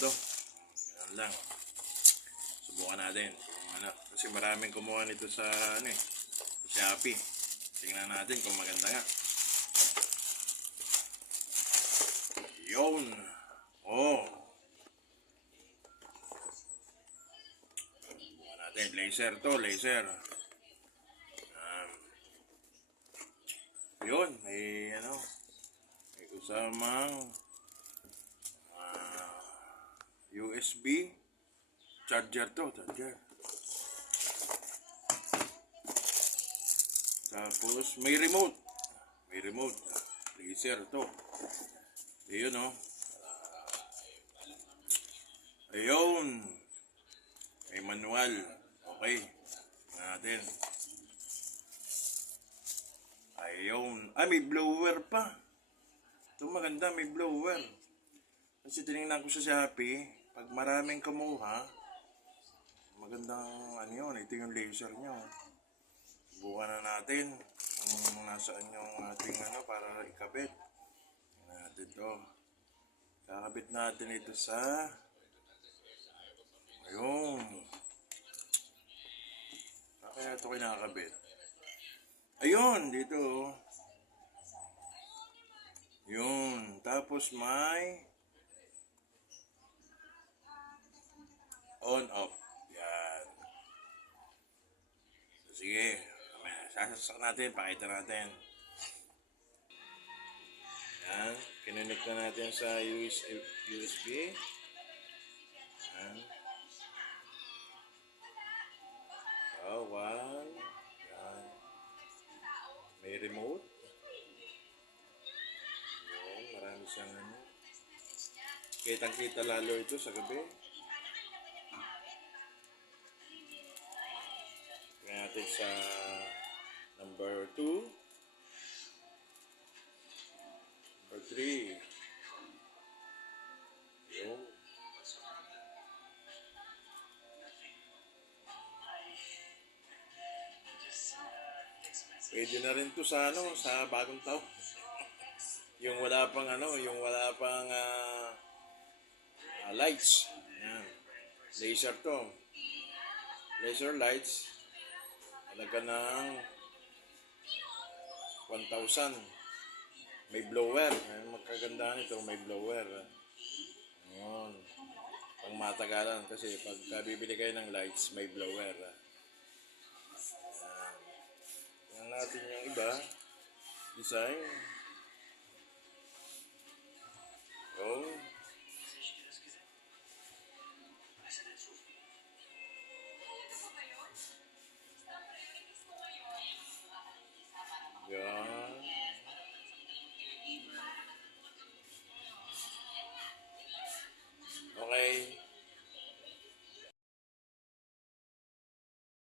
to. Ganun lang. Subukan natin kung ano. Kasi maraming kumuha nito sa Shopee. Tingnan natin kung maganda nga. Yun. Oh. Subukan natin. Laser to. Laser. Yun. May may kasamang USB charger to. Charger. Tapos may remote. May remote. Laser to. Ayun Ayun. May manual. Okay. Natin. Ayun. May blower pa. Ito maganda. May blower. Kasi tinignan ko sa Shopee. Pag maraming kumuha, magandang yun. Ito yung laser nyo. Subukan na natin kung nasaan yung ating para ikabit. Natin to. Kakabit natin ito sa ayun. Kaya ito kinakabit. Ayun, dito. Yun. Tapos may on off. Yan. Sige. Sasasak natin, pakita natin. Yan. Kinonek na natin sa USB. Yan. One. Yan. May remote. Yan. Marami siyang Kitang-kita lalo ito sa gabi. Tingnan natin sa number 2. Number 3. Yun. Pwede na rin to sa sa bagong taon. Yung wala pang lights. Yan. Laser to. Laser lights. Halaga ng 1,000. May blower. Magkagandahan ito, may blower. Yun. Pang matagalan kasi pag bibili kayo ng lights, may blower. Yan natin yung iba. Design. Oh.